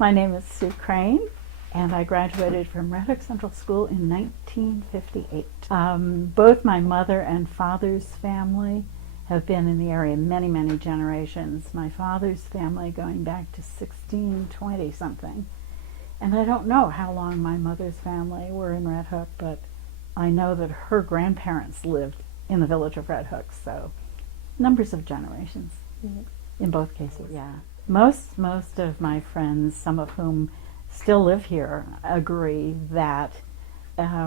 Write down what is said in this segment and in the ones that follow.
My name is Sue Crane, and I graduated from Red Hook Central School in 1958. Both my mother and father's family have been in the area many, many generations. My father's family going back to 1620 something. And I don't know how long my mother's family were in Red Hook, but I know that her grandparents lived in the village of Red Hook, so numbers of generations in both cases, yeah. Most of my friends, some of whom still live here, agree that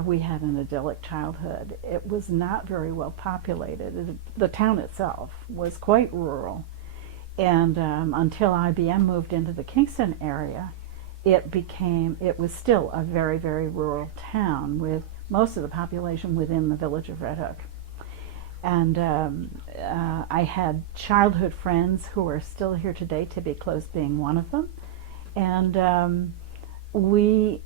we had an idyllic childhood. It was not very well populated. The town itself was quite rural, and until IBM moved into the Kingston area, it was still a very, very rural town with most of the population within the village of Red Hook. And I had childhood friends who are still here today, Tibby Close being one of them. And we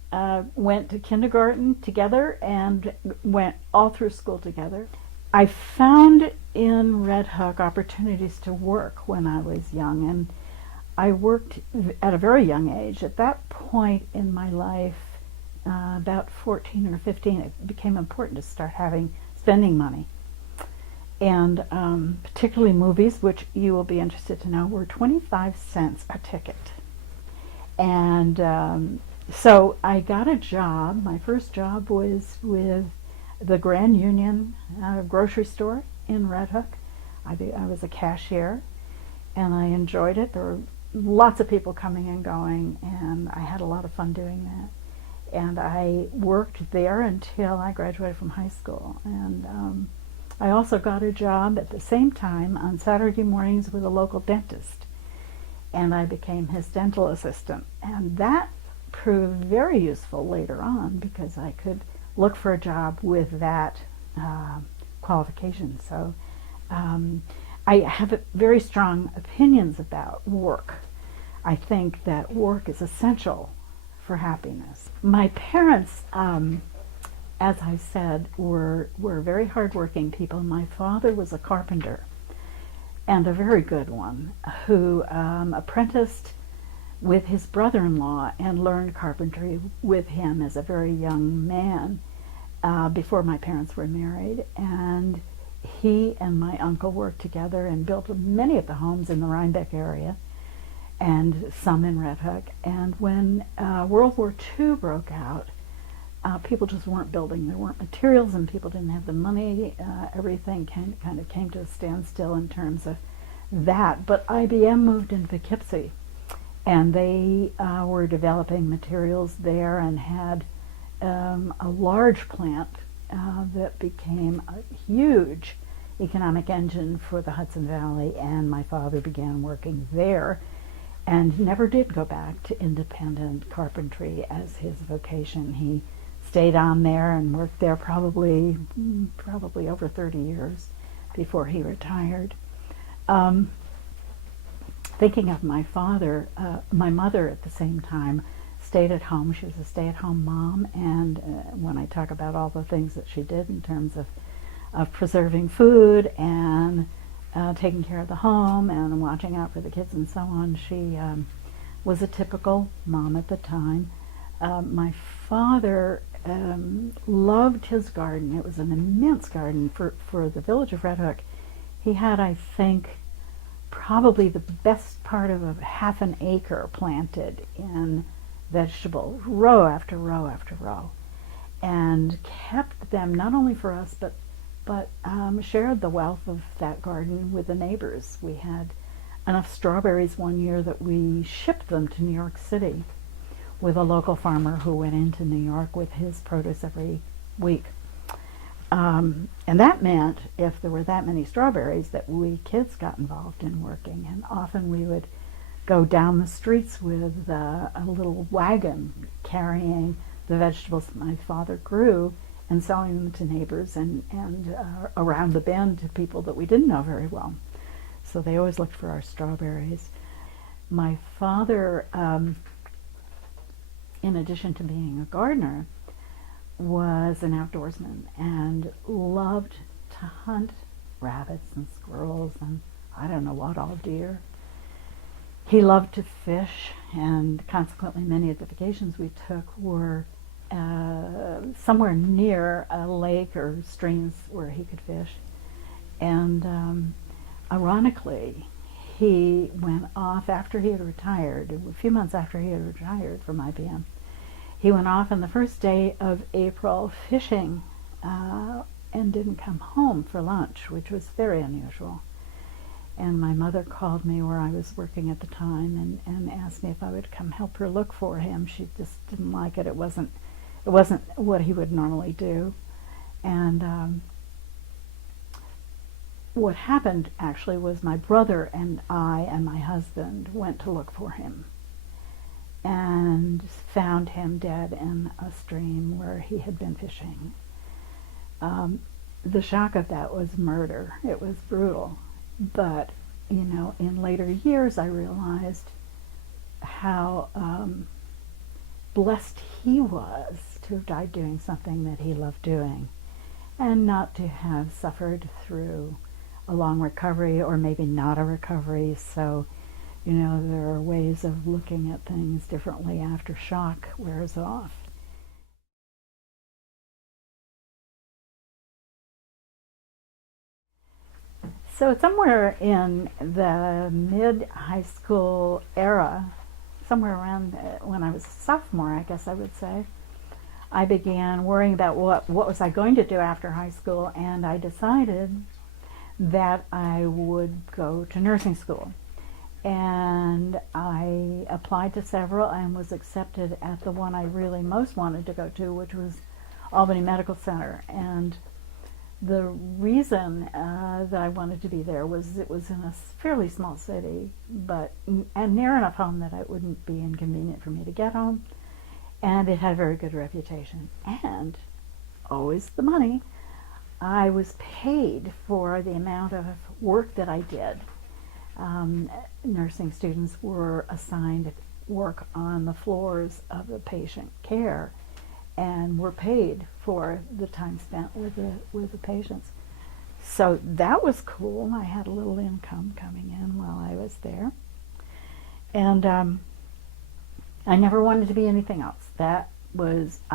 went to kindergarten together and went all through school together. I found in Red Hook opportunities to work when I was young, and I worked at a very young age. At that point in my life, about 14 or 15, it became important to start spending money. And particularly movies, which you will be interested to know, were 25 cents a ticket. And so I got a job. My first job was with the Grand Union grocery store in Red Hook. I was a cashier, and I enjoyed it. There were lots of people coming and going, and I had a lot of fun doing that. And I worked there until I graduated from high school. And I also got a job at the same time on Saturday mornings with a local dentist, and I became his dental assistant. And that proved very useful later on because I could look for a job with that qualification. So I have very strong opinions about work. I think that work is essential for happiness. My parents, as I said, were very hardworking people. My father was a carpenter, and a very good one, who apprenticed with his brother-in-law and learned carpentry with him as a very young man before my parents were married. And he and my uncle worked together and built many of the homes in the Rhinebeck area and some in Red Hook. And when World War II broke out, people just weren't building. There weren't materials, and people didn't have the money. Everything kind of came to a standstill in terms of that. But IBM moved into Poughkeepsie, and they were developing materials there and had a large plant that became a huge economic engine for the Hudson Valley, and my father began working there and never did go back to independent carpentry as his vocation. He stayed on there and worked there probably over 30 years before he retired. Thinking of my father, my mother at the same time stayed at home. She was a stay-at-home mom, and when I talk about all the things that she did in terms of preserving food and taking care of the home and watching out for the kids and so on, she was a typical mom at the time. My father loved his garden. It was an immense garden for the village of Red Hook. He had, I think, probably the best part of a half an acre planted in vegetables, row after row after row, and kept them not only for us but shared the wealth of that garden with the neighbors. We had enough strawberries one year that we shipped them to New York City with a local farmer who went into New York with his produce every week. And that meant if there were that many strawberries that we kids got involved in working, and often we would go down the streets with a little wagon carrying the vegetables that my father grew and selling them to neighbors and around the bend to people that we didn't know very well. So they always looked for our strawberries. My father, in addition to being a gardener, was an outdoorsman and loved to hunt rabbits and squirrels and I don't know what all, deer. He loved to fish. and consequently many of the vacations we took were somewhere near a lake or streams where he could fish. And ironically, he went off after he had retired, a few months after he had retired from IBM. He went off on the first day of April fishing and didn't come home for lunch, which was very unusual. And my mother called me where I was working at the time and asked me if I would come help her look for him. She just didn't like it. It wasn't what he would normally do. And what happened actually was my brother and I and my husband went to look for him and found him dead in a stream where he had been fishing. The shock of that was murder. It was brutal. But, in later years I realized how blessed he was to have died doing something that he loved doing and not to have suffered through a long recovery or maybe not a recovery. So, there are ways of looking at things differently after shock wears off. So somewhere in the mid-high school era, somewhere around when I was a sophomore, I guess I would say, I began worrying about what was I going to do after high school, and I decided that I would go to nursing school. And I applied to several and was accepted at the one I really most wanted to go to, which was Albany Medical Center. And the reason that I wanted to be there was it was in a fairly small city, and near enough home that it wouldn't be inconvenient for me to get home, and it had a very good reputation. And always the money. I was paid for the amount of work that I did. Nursing students were assigned work on the floors of the patient care and were paid for the time spent with the patients. So that was cool. I had a little income coming in while I was there. And I never wanted to be anything else. I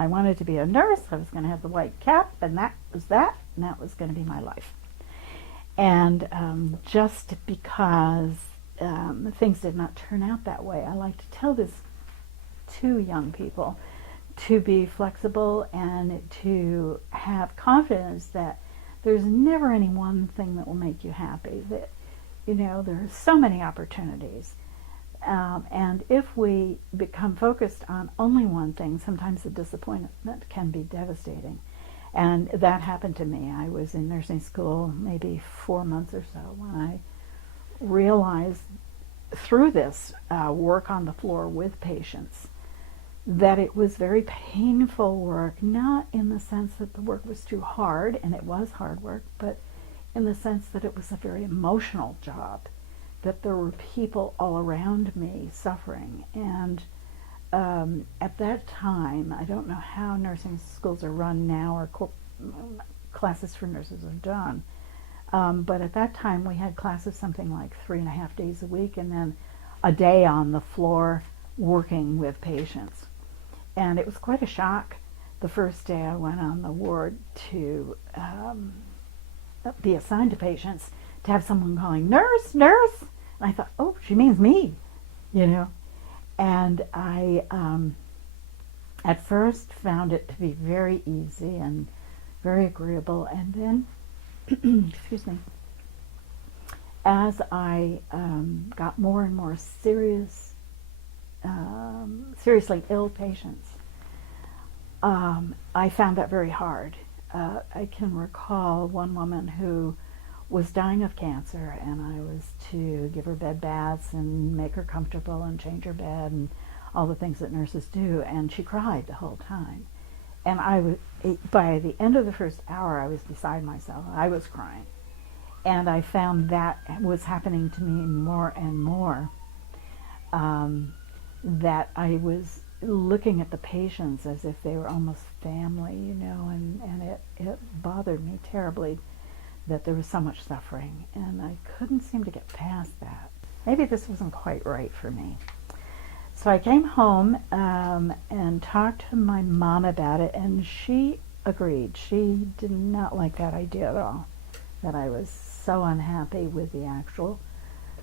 wanted to be a nurse. I was going to have the white cap, and that was going to be my life. And just because things did not turn out that way, I like to tell this to young people, to be flexible and to have confidence that there's never any one thing that will make you happy. That, there are so many opportunities. And if we become focused on only one thing, sometimes the disappointment can be devastating. And that happened to me. I was in nursing school maybe 4 months or so when I realized through this work on the floor with patients that it was very painful work, not in the sense that the work was too hard, and it was hard work, but in the sense that it was a very emotional job, that there were people all around me suffering. And at that time, I don't know how nursing schools are run now or classes for nurses are done, but at that time we had classes something like 3.5 days a week and then a day on the floor working with patients. And it was quite a shock the first day I went on the ward to be assigned to patients, to have someone calling, "Nurse, nurse!" And I thought, oh, she means me, And I, at first, found it to be very easy and very agreeable. And then, excuse me, as I got more and more seriously ill patients, I found that very hard. I can recall one woman who was dying of cancer, and I was to give her bed baths and make her comfortable and change her bed and all the things that nurses do, and she cried the whole time. And by the end of the first hour, I was beside myself. I was crying. And I found that was happening to me more and more, that I was looking at the patients as if they were almost family, and it bothered me terribly that there was so much suffering, and I couldn't seem to get past that. Maybe this wasn't quite right for me. So I came home and talked to my mom about it, and she agreed. She did not like that idea at all, that I was so unhappy with the actual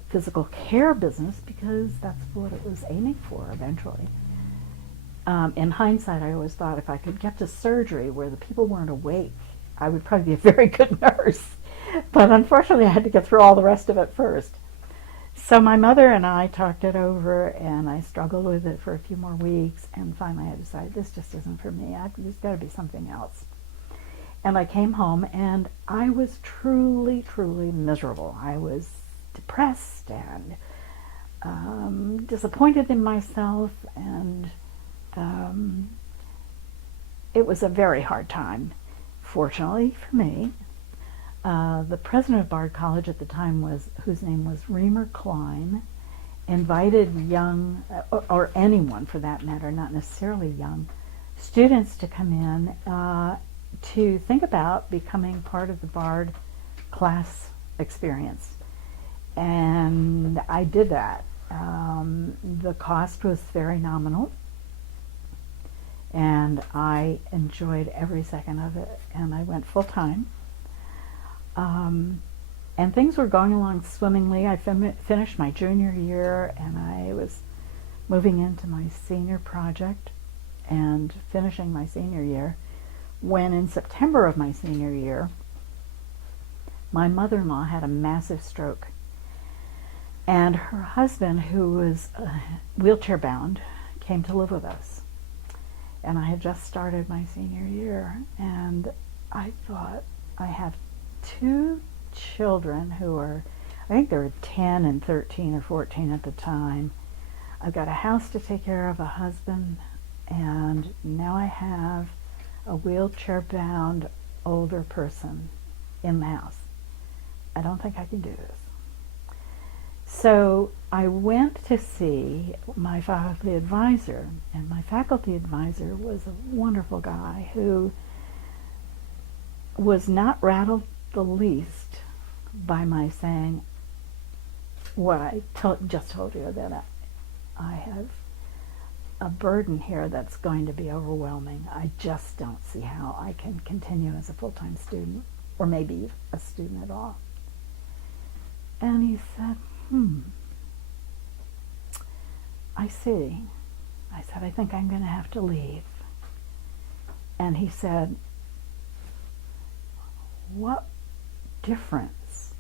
physical care business, because that's what it was aiming for eventually. In hindsight, I always thought if I could get to surgery where the people weren't awake, I would probably be a very good nurse. But unfortunately, I had to get through all the rest of it first. So my mother and I talked it over, and I struggled with it for a few more weeks, and finally I decided this just isn't for me. There's got to be something else. And I came home, and I was truly, truly miserable. I was depressed and disappointed in myself, and it was a very hard time, fortunately for me. The president of Bard College at the time, whose name was Reamer Klein, invited young, or anyone for that matter, not necessarily young, students to come in to think about becoming part of the Bard class experience. And I did that. The cost was very nominal, and I enjoyed every second of it, and I went full time. And things were going along swimmingly. I finished my junior year, and I was moving into my senior project and finishing my senior year, when in September of my senior year, my mother-in-law had a massive stroke. And her husband, who was wheelchair bound, came to live with us. And I had just started my senior year, and I thought, I have two children who are, I think they were 10 and 13 or 14 at the time. I've got a house to take care of, a husband, and now I have a wheelchair-bound older person in the house. I don't think I can do this. So I went to see my faculty advisor, and my faculty advisor was a wonderful guy who was not rattled the least by my saying what I just told you, that I have a burden here that's going to be overwhelming. I just don't see how I can continue as a full-time student, or maybe a student at all. And he said, I see. I said, I think I'm going to have to leave. And he said, what difference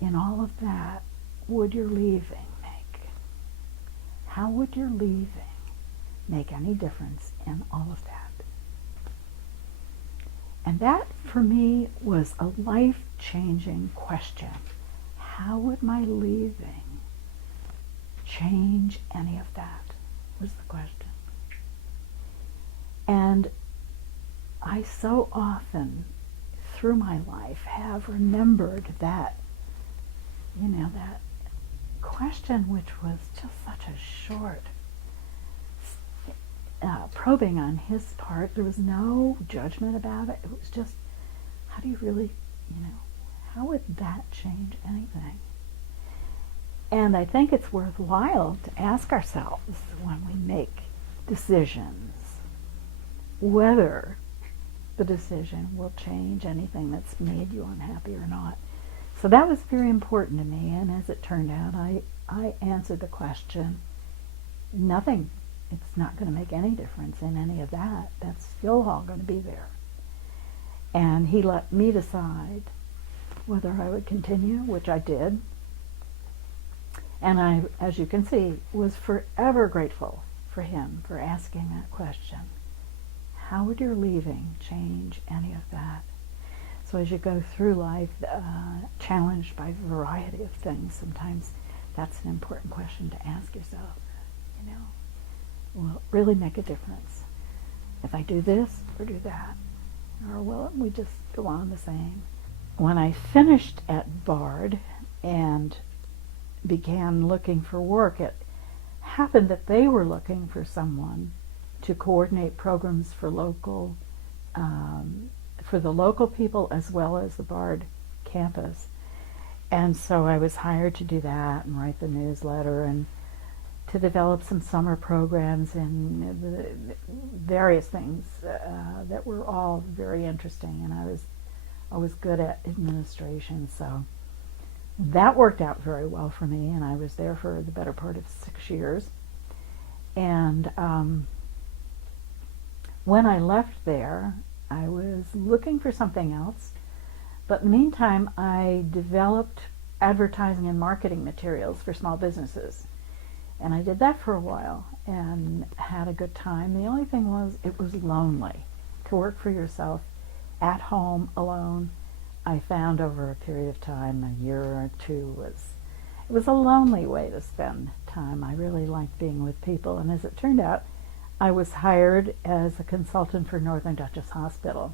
in all of that would your leaving make? How would your leaving make any difference in all of that? And that, for me, was a life-changing question. How would my leaving change any of that, was the question. And I so often, through my life, have remembered that, that question, which was just such a short probing on his part. There was no judgment about it. It was just, how do you really, how would that change anything? And I think it's worthwhile to ask ourselves when we make decisions whether the decision will change anything that's made you unhappy or not. So that was very important to me, and as it turned out, I answered the question, nothing. It's not going to make any difference in any of that. That's still all going to be there. And he let me decide whether I would continue, which I did. And I, as you can see, was forever grateful for him for asking that question. How would your leaving change any of that? So as you go through life, challenged by a variety of things, sometimes that's an important question to ask yourself. Will it really make a difference if I do this or do that? Or will we just go on the same? When I finished at Bard and began looking for work, it happened that they were looking for someone to coordinate programs for for the local people as well as the Bard campus. And so I was hired to do that and write the newsletter and to develop some summer programs and various things that were all very interesting, and I was good at administration, so that worked out very well for me, and I was there for the better part of 6 years. And when I left there, I was looking for something else, but in the meantime, I developed advertising and marketing materials for small businesses. And I did that for a while and had a good time. The only thing was, it was lonely to work for yourself at home alone. I found over a period of time, a year or two, it was a lonely way to spend time. I really liked being with people, and as it turned out, I was hired as a consultant for Northern Dutchess Hospital,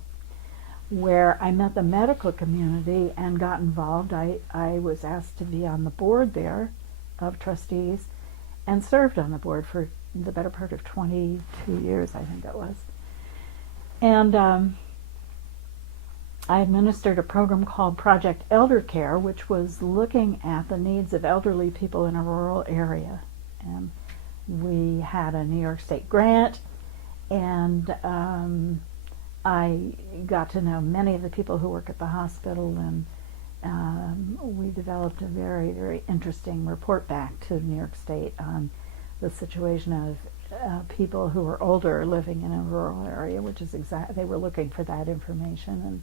where I met the medical community and got involved. I was asked to be on the board there of trustees and served on the board for the better part of 22 years, I think it was. And I administered a program called Project Elder Care, which was looking at the needs of elderly people in a rural area. And we had a New York State grant, and I got to know many of the people who work at the hospital, and we developed a very, very interesting report back to New York State on the situation of people who were older living in a rural area, which is they were looking for that information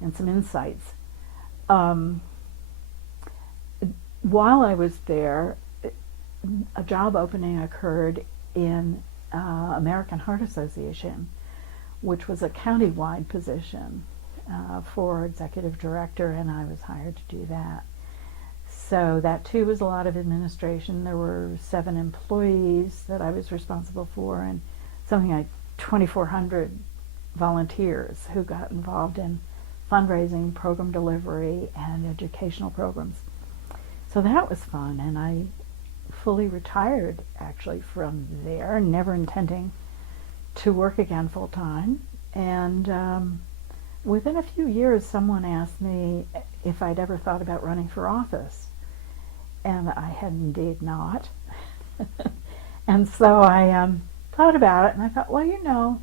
and some insights. While I was there, a job opening occurred in American Heart Association, which was a county-wide position for executive director, and I was hired to do that. So that too was a lot of administration. There were 7 employees that I was responsible for, and something like 2,400 volunteers who got involved in fundraising, program delivery, and educational programs. So that was fun, and I fully retired actually from there, never intending to work again full time. And within a few years, someone asked me if I'd ever thought about running for office, and I had indeed not. And so I thought about it, and I thought, well, you know,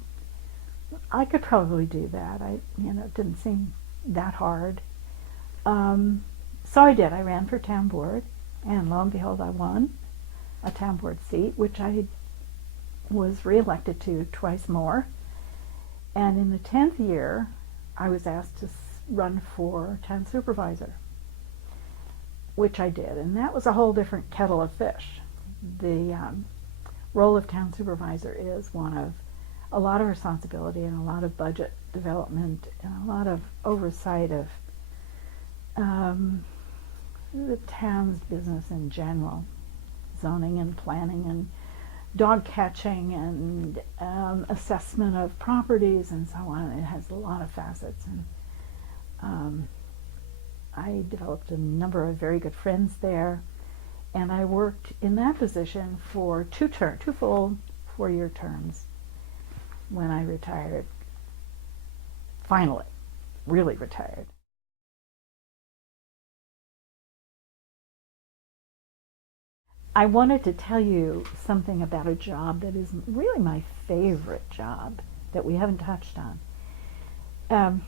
I could probably do that. It didn't seem that hard. So I did. I ran for town board, and lo and behold, I won a town board seat, which I was reelected to twice more. And in the 10th year, I was asked to run for town supervisor, which I did, and that was a whole different kettle of fish. The role of town supervisor is one of a lot of responsibility and a lot of budget development and a lot of oversight of the town's business in general, zoning and planning and dog catching and assessment of properties and so on. It has a lot of facets, and I developed a number of very good friends there, and I worked in that position for two full 4-year terms when I retired. Finally, really retired. I wanted to tell you something about a job that is really my favorite job that we haven't touched on.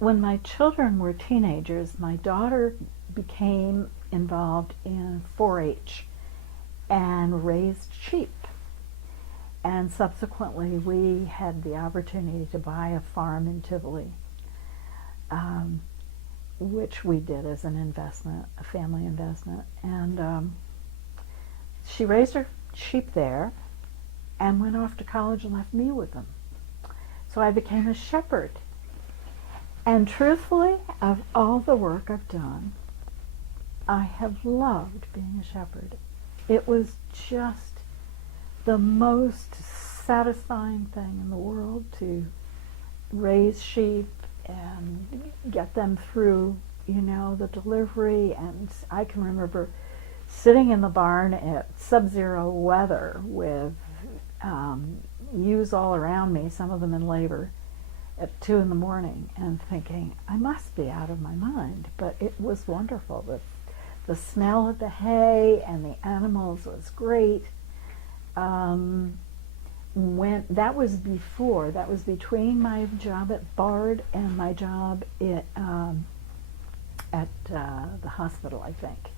When my children were teenagers, my daughter became involved in 4-H and raised sheep. And subsequently, we had the opportunity to buy a farm in Tivoli, which we did as an investment, a family investment. And she raised her sheep there and went off to college and left me with them. So I became a shepherd. And truthfully, of all the work I've done, I have loved being a shepherd. It was just the most satisfying thing in the world to raise sheep and get them through, the delivery. And I can remember sitting in the barn at sub-zero weather with ewes all around me, some of them in labor, at 2 in the morning, and thinking, I must be out of my mind. But it was wonderful. The the smell of the hay and the animals was great. That was between my job at Bard and my job at the hospital, I think.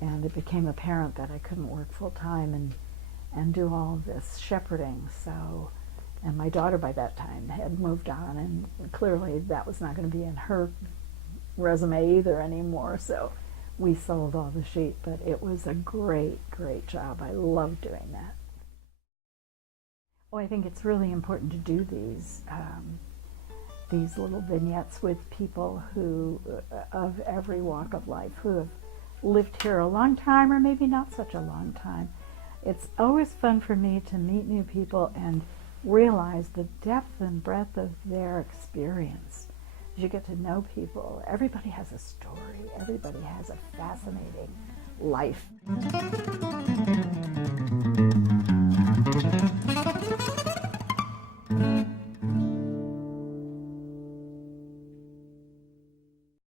And it became apparent that I couldn't work full time and do all this shepherding. So, and my daughter by that time had moved on, and clearly that was not going to be in her resume either anymore. So we sold all the sheep, but it was a great, great job. I loved doing that. Oh, I think it's really important to do these little vignettes with people who, of every walk of life, who have lived here a long time or maybe not such a long time. It's always fun for me to meet new people and realize the depth and breadth of their experience. As you get to know people, everybody has a story, everybody has a fascinating life.